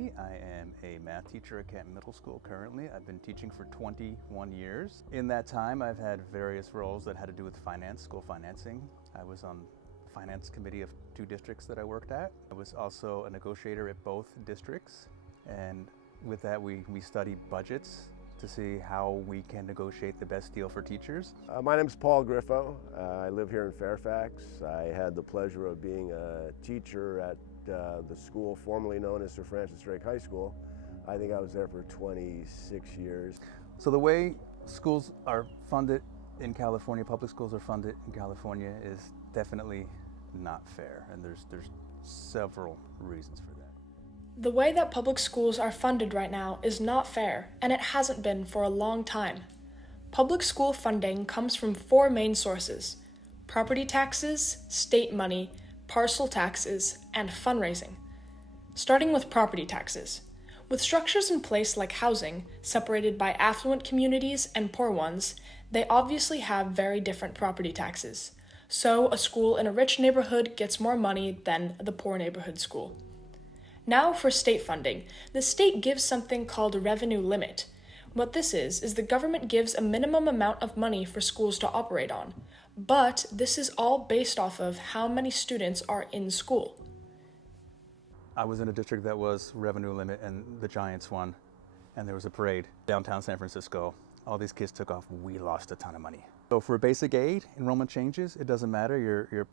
Lee. I am a math teacher at Canton Middle School currently. I've been teaching for 21 years. In that time, I've had various roles that had to do with finance, school financing. I was on the finance committee of 2 districts that I worked at. I was also a negotiator at both districts, and with that we study budgets to see how we can negotiate the best deal for teachers. My name is Paul Griffo. I live here in Fairfax. I had the pleasure of being a teacher at the school formerly known as Sir Francis Drake High School. I think I was there for 26 years. So the way schools are funded in California, public schools are funded in California, is definitely not fair, and there's several reasons for that. The way that public schools are funded right now is not fair, and it hasn't been for a long time. Public school funding comes from 4 main sources: property taxes, state money, parcel taxes, and fundraising. Starting with property taxes. With structures in place like housing, separated by affluent communities and poor ones, they obviously have very different property taxes. So a school in a rich neighborhood gets more money than the poor neighborhood school. Now for state funding. The state gives something called a revenue limit. What this is the government gives a minimum amount of money for schools to operate on. But this is all based off of how many students are in school. I was in a district that was revenue limit and the Giants won, and there was a parade downtown San Francisco. All these kids took off. We lost a ton of money. So for basic aid, enrollment changes, it doesn't matter. Your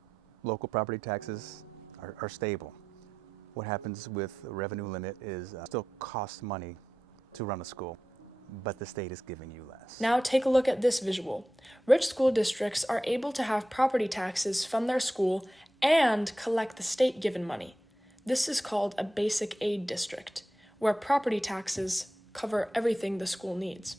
local property taxes are stable. What happens with a revenue limit is still costs money to run a school, but the state is giving you less. Now take a look at this visual. Rich school districts are able to have property taxes fund their school and collect the state-given money. This is called a basic aid district, where property taxes cover everything the school needs.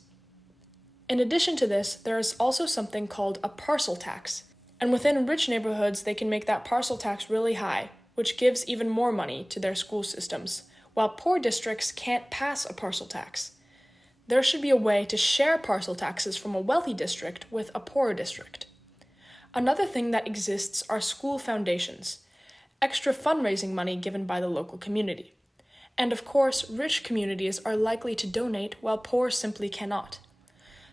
In addition to this, there is also something called a parcel tax, and within rich neighborhoods they can make that parcel tax really high, which gives even more money to their school systems, while poor districts can't pass a parcel tax. There should be a way to share parcel taxes from a wealthy district with a poorer district. Another thing that exists are school foundations, extra fundraising money given by the local community. And of course, rich communities are likely to donate while poor simply cannot.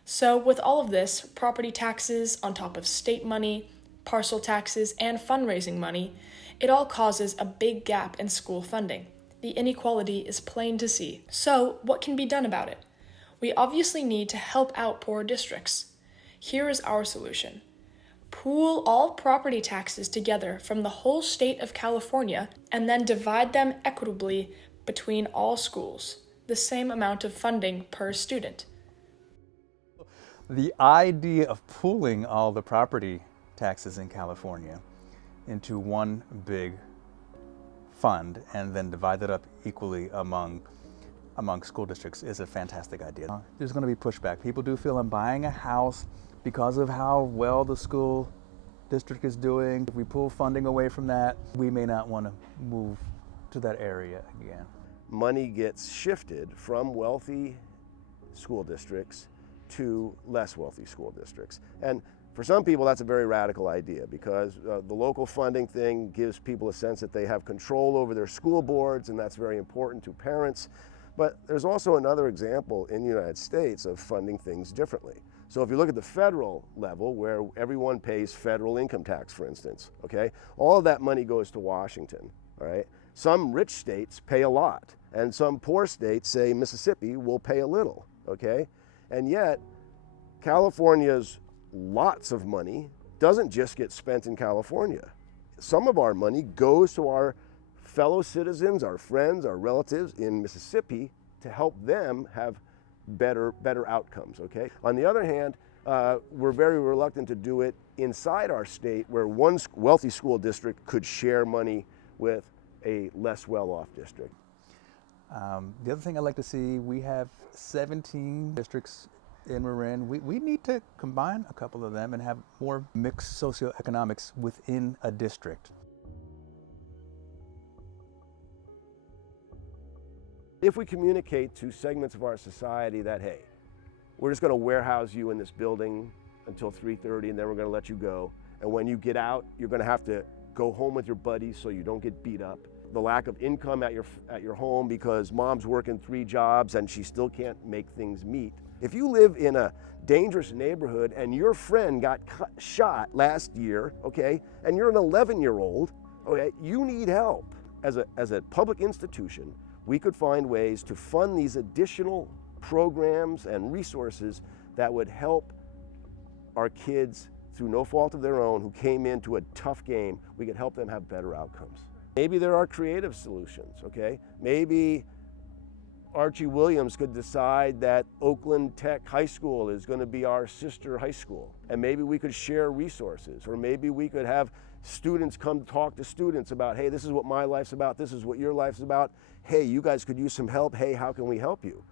So with all of this, property taxes on top of state money, parcel taxes, and fundraising money, it all causes a big gap in school funding. The inequality is plain to see. So what can be done about it? We obviously need to help out poor districts. Here is our solution. Pool all property taxes together from the whole state of California and then divide them equitably between all schools, the same amount of funding per student. The idea of pooling all the property taxes in California into one big fund and then divide it up equally among school districts is a fantastic idea. There's going to be pushback. People do feel I'm buying a house because of how well the school district is doing. If we pull funding away from that, we may not want to move to that area again. Money gets shifted from wealthy school districts to less wealthy school districts. And for some people, that's a very radical idea because the local funding thing gives people a sense that they have control over their school boards, and that's very important to parents. But there's also another example in the United States of funding things differently. So if you look at the federal level, where everyone pays federal income tax, for instance, okay, all of that money goes to Washington, all right? Some rich states pay a lot, and some poor states, say Mississippi, will pay a little, okay? And yet, California's lots of money doesn't just get spent in California. Some of our money goes to our fellow citizens, our friends, our relatives in Mississippi to help them have better outcomes, okay? On the other hand, we're very reluctant to do it inside our state where one wealthy school district could share money with a less well-off district. The other thing I'd like to see, we have 17 districts in Marin. We need to combine a couple of them and have more mixed socioeconomics within a district. If we communicate to segments of our society that, hey, we're just going to warehouse you in this building until 3:30 and then we're going to let you go, and when you get out, you're going to have to go home with your buddies so you don't get beat up, the lack of income at your home because mom's working 3 jobs and she still can't make things meet. If you live in a dangerous neighborhood and your friend got shot last year, okay, and you're an 11-year-old, okay, you need help. As a public institution, we could find ways to fund these additional programs and resources that would help our kids through no fault of their own who came into a tough game. We could help them have better outcomes. Maybe there are creative solutions, okay? Maybe Archie Williams could decide that Oakland Tech High School is going to be our sister high school, and maybe we could share resources, or maybe we could have students come talk to students about, hey, this is what my life's about, this is what your life's about, hey, you guys could use some help, hey, how can we help you?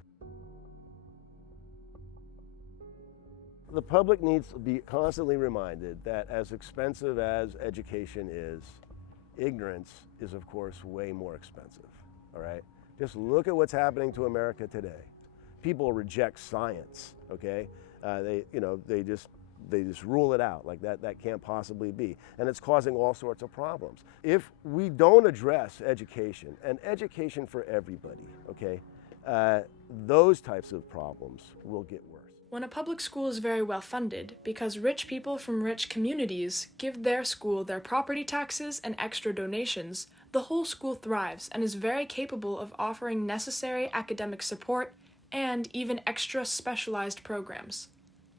The public needs to be constantly reminded that as expensive as education is, ignorance is, of course, way more expensive, all right? Just look at what's happening to America today. People reject science, okay? They just rule it out, like that can't possibly be. And it's causing all sorts of problems. If we don't address education, and education for everybody, okay, those types of problems will get worse. When a public school is very well funded, because rich people from rich communities give their school their property taxes and extra donations, the whole school thrives and is very capable of offering necessary academic support and even extra specialized programs.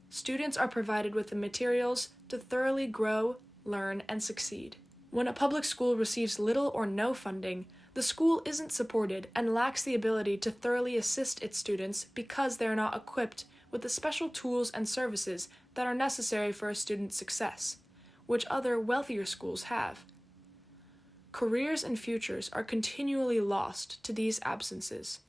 Students are provided with the materials to thoroughly grow, learn, and succeed. When a public school receives little or no funding, the school isn't supported and lacks the ability to thoroughly assist its students because they are not equipped with the special tools and services that are necessary for a student's success, which other wealthier schools have. Careers and futures are continually lost to these absences.